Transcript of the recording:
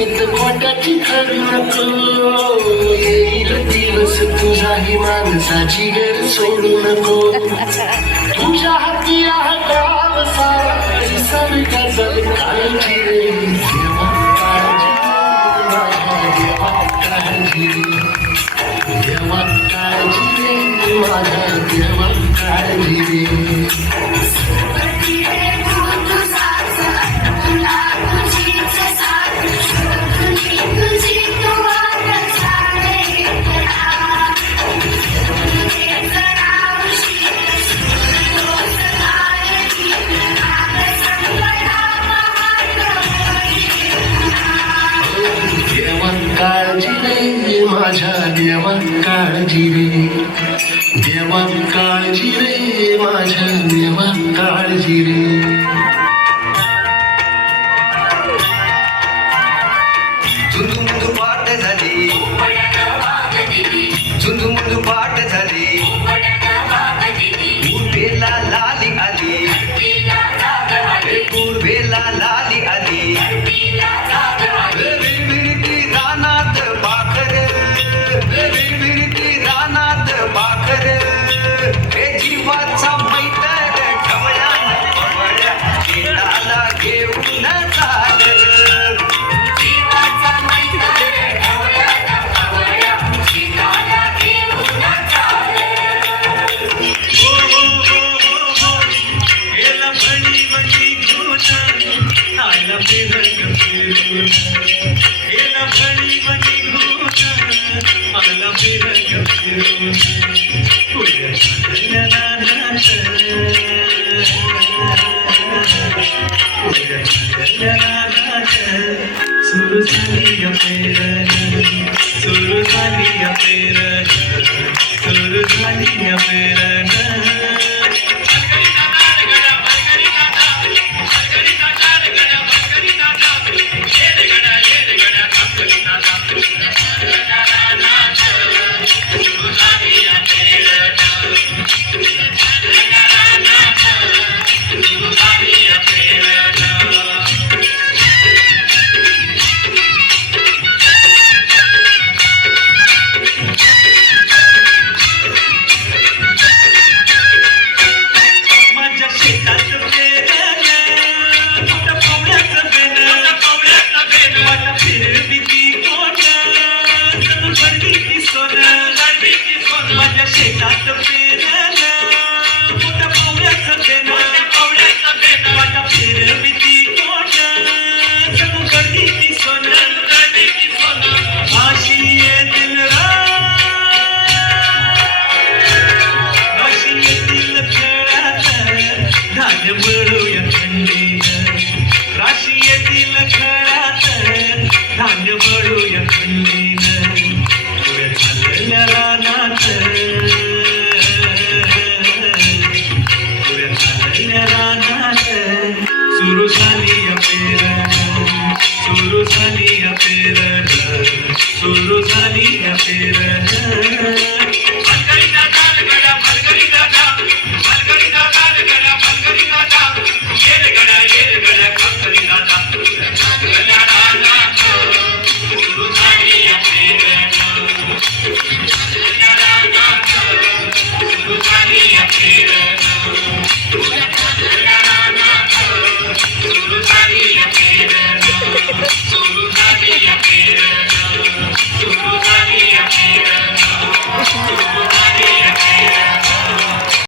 समेत खोट्याची खरी नको. येईल दिवस तुझाही माणसाची गैर सोडू नको. तुझ्या हाती आहे गाव सारा सर गजल काळजी रे. देवा काळजी रे माझ्या देवा काळजी रे. काळजी रे माझ्या देवा काळजी रे. देवा काळजी रे माझ्या देवा काळजी रे. झुंजू पाठ झाली झुंजू पाठ झाली पूर्वेला लाली आली पूर्वेला लाली आली विरविरती रानात पाखर विरविरती रानात पाखर हे जीवाचा मैतर ठवळ्या पवळ्या शेताला घेऊन सागर. सुरू झाली अपेरण सुरू झाली अपेरण सुरू झाली अपेरण. माझ्या शेतात पेरलं मोठ्या पावड्याचं बेन वाटा फिरविती कोण सगळं गर्दीची सोनं अशी येतील अशी येतील खेळात धान्य मिळूया थंडीनं. राशी येतील खेळात धान्य मिळूया थंडीनं. पुढे चाललेल्या रानात पुढे चाललेल्या रानात सुरू झाली अपेरण सुरू झाली अपेरण सुरू झाली अपेरण.